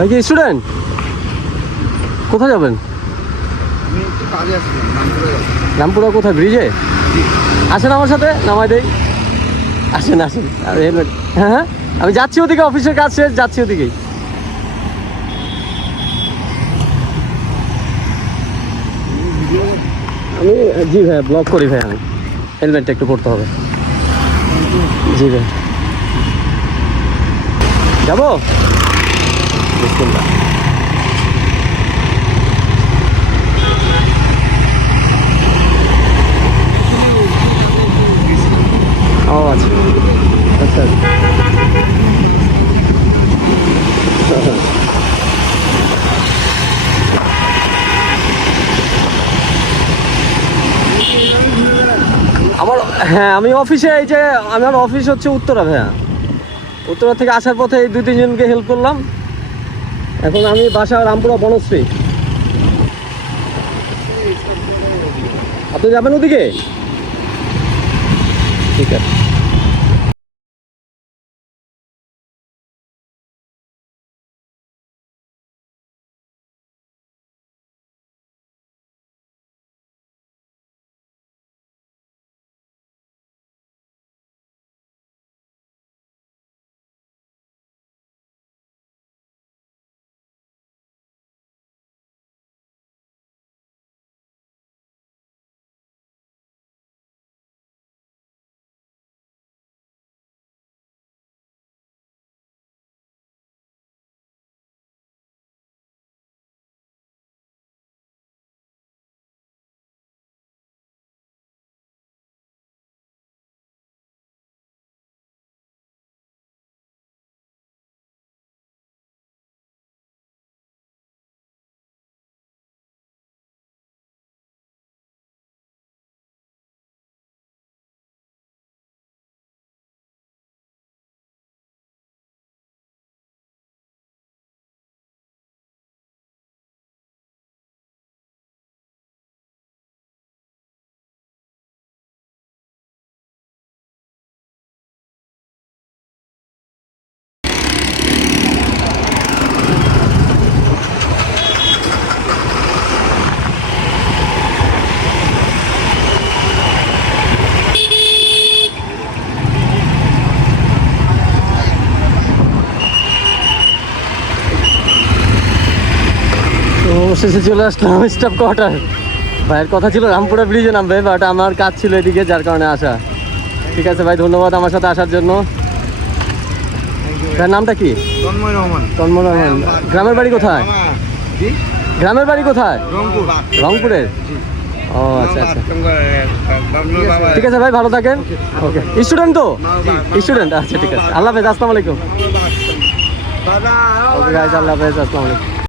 ভাই কি স্টুডেন্ট কোথায় যাবেন? রামপুরা কোথায় ব্রিজে? আসেন আমার সাথে নামাই দেই। আসেন আসেন। আর হেলমেট। হ্যাঁ হ্যাঁ। আমি যাচ্ছি ওদিকে অফিসের কাজ শেষ যাচ্ছি ওদিকেই। আমি জি ভাই ব্লক করি ভাই আমি। হেলমেটটা একটু পড়তে হবে। জি ভাই যাব? আচ্ছা আচ্ছা। আমার হ্যাঁ আমি অফিসে এই যে আমার অফিস হচ্ছে উত্তরা ভাইয়া। উত্তরা থেকে আসার পথে এই দুই, তিনজনকে হেল্প করলাম। এখন আমি বাসা রামপুরা বনশ্রী। আপনি যাবেন ওদিকে? ঠিক আছে। তো শেষে চলে আসলাম স্টাফ কোয়ার্টার। ভাইয়ের কথা ছিল রামপুরা ব্রিজে নামবে বাট আমার কাজ ছিল এদিকে যার কারণে আসা। ঠিক আছে ভাই ধন্যবাদ আমার সাথে আসার জন্য। ভাইয়ের নামটা কি? তন্ময় রহমান। তন্ময় রহমান। গ্রামের বাড়ি কোথায়? গ্রামের বাড়ি কোথায়? রংপুর। রংপুরের? ও আচ্ছা আচ্ছা। ঠিক আছে ভাই ভালো থাকেন। ওকে। স্টুডেন্ট তো? স্টুডেন্ট আচ্ছা ঠিক আছে। আল্লাহ হাফেজ আসসালামু আলাইকুম। দাদা ওকে গাইজ আল্লাহ হাফেজ আসসালামু আলাইকুম।